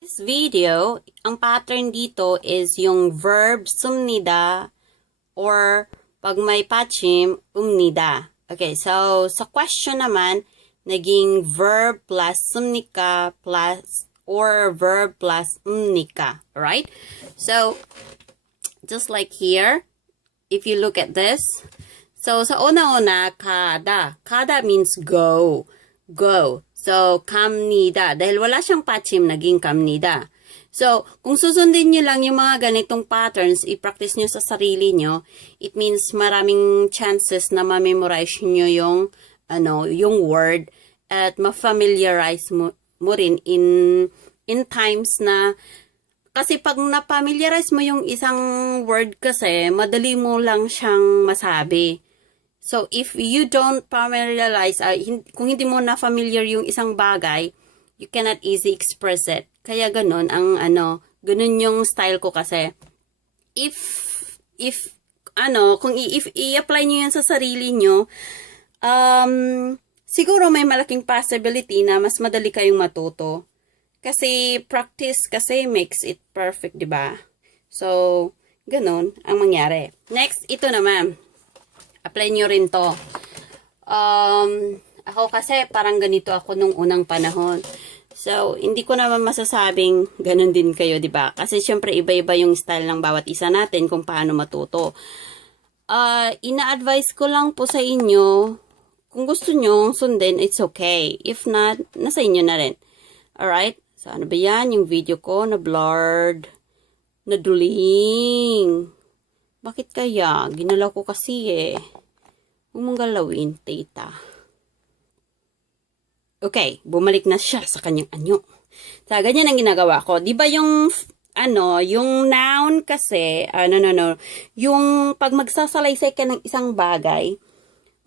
This video, ang pattern dito is yung verb sumnida or pag may pachim, umnida. Okay, so sa question naman, naging verb plus sumnika plus or verb plus umnika. Alright? So, just like here, if you look at this, so sa una-una, kada. Kada means go. Go. So, kamnida. Dahil wala siyang pachim, naging kamnida. So, kung susundin nyo lang yung mga ganitong patterns, i-practice nyo sa sarili nyo, it means maraming chances na ma-memorize nyo yung word at ma-familiarize mo rin in times na kasi pag na-familiarize mo yung isang word kasi, madali mo lang siyang masabi. So, if you don't familiarize, kung hindi mo na familiar yung isang bagay, you cannot easily express it. Kaya ganun, ganun yung style ko kasi. If i-apply nyo yan sa sarili nyo, siguro may malaking possibility na mas madali kayong matuto. Kasi practice kasi makes it perfect, di ba? So, ganun ang mangyari. Next, ito naman. Apply nyo rin to. Ako kasi parang ganito ako nung unang panahon. So, hindi ko naman masasabing ganun din kayo, di ba? Kasi syempre iba-iba yung style ng bawat isa natin kung paano matuto. Ina-advise ko lang po sa inyo, kung gusto nyo sundin, it's okay. If not, nasa inyo na rin. Alright? So, ano ba yan? Yung video ko na blurred, naduling. Bakit kaya? Ginalaw ko kasi eh. Huwag mong galawin, tita. Okay, bumalik na siya sa kanyang anyo. So, ganyan ang ginagawa ko. Di ba yung noun kasi, yung pag magsasalaysay ka ng isang bagay,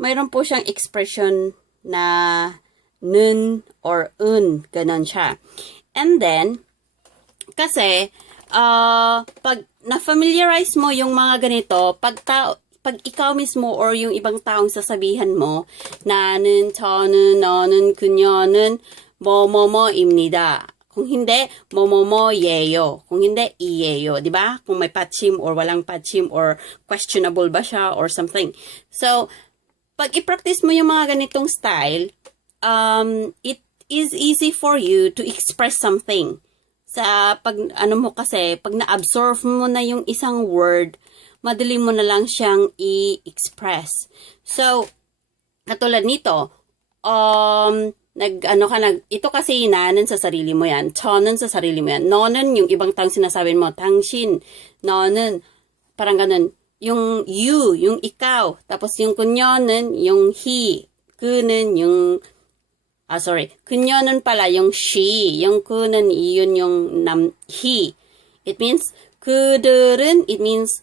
mayroon po siyang expression na nun or un, ganon siya. And then, kasi, pag na-familiarize mo yung mga ganito, pag ikaw mismo or yung ibang taong sasabihan mo, na는, 저는, 너는, 그녀는, 뭐뭐뭐입니다. Kung hindi, 뭐뭐뭐예요. Kung hindi, 이예요. Diba? Kung may patchim or walang patchim or questionable ba siya or something. So, pag i-practice mo yung mga ganitong style, it is easy for you to express something. Sa pag na-absorb mo na yung isang word, madali mo na lang siyang i-express. So, katulad nito, ito kasi na는 sa sarili mo yan, 저는 sa sarili mo yan, 너는 yung ibang tang sinasabi mo, 당신, 너는, parang ganun, yung you, yung ikaw, tapos yung kunyo는, yung he, 그는, yung 그녀는 pala yung she, yung 그는 iyon yung he. It means 그들은, it means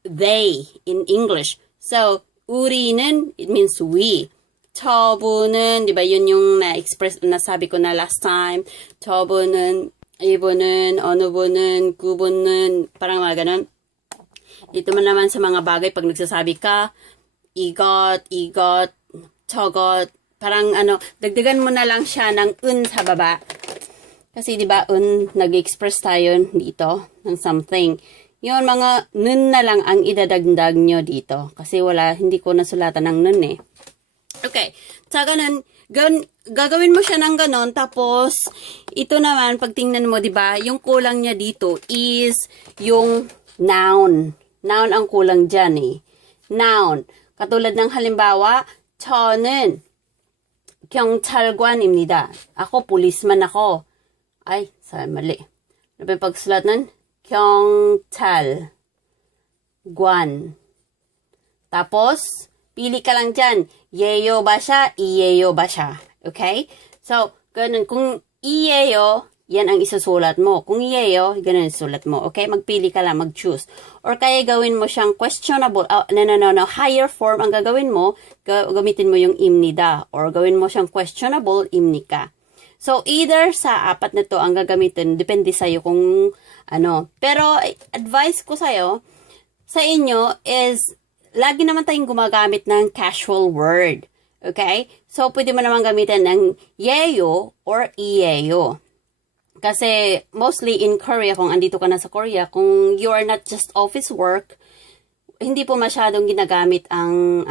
they in English. So 우리는, it means we. 저분은, di ba yun yung na-express, nasabi ko na last time. 저분은, 이분은, 어느 분은, 그분은, parang mga ganun. Dito man naman sa mga bagay, pag nagsasabi ka, igot, 저got, parang dagdagan mo na lang siya ng un sa baba. Kasi 'di ba nag-express tayo dito ng something. 'Yon mga nun na lang ang idadagdag nyo dito kasi hindi ko nasulatan ng nun eh. Okay. So ganun, gagawin mo siya ng ganon tapos ito naman pag tingnan mo 'di ba, yung kulang niya dito is yung noun. Noun ang kulang diyan eh. Noun. Katulad ng halimbawa, 저는 경찰관입니다. Ako, policeman ako. Ay, mali. Ano ba yung pagsulat nun? 경찰관. Tapos, pili ka lang dyan. 예요 ba siya? 이예요 ba siya? Okay? So, ganun. Kung 이예요, yan ang isusulat mo. Kung iyeyo, ganun isusulat mo. Okay? Magpili ka lang, mag-choose. Or kaya gawin mo siyang questionable. Higher form ang gagawin mo, gamitin mo yung imnida. Or gawin mo siyang questionable, imnika. So, either sa apat na to ang gagamitin, depende sa'yo kung ano. Pero, advice ko sa'yo, sa inyo is, lagi naman tayong gumagamit ng casual word. Okay? So, pwede mo naman gamitin ng yeyo or iyeyo. Kasi mostly in Korea, kung andito ka na sa Korea, kung you are not just office work, hindi po masyadong ginagamit ang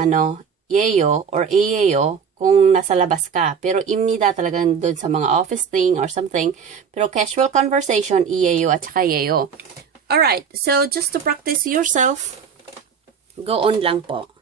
예요 or 에예요 kung nasa labas ka. Pero imnida talagang doon sa mga office thing or something. Pero casual conversation, 이예요 at saka 예요. Alright, so just to practice yourself, go on lang po.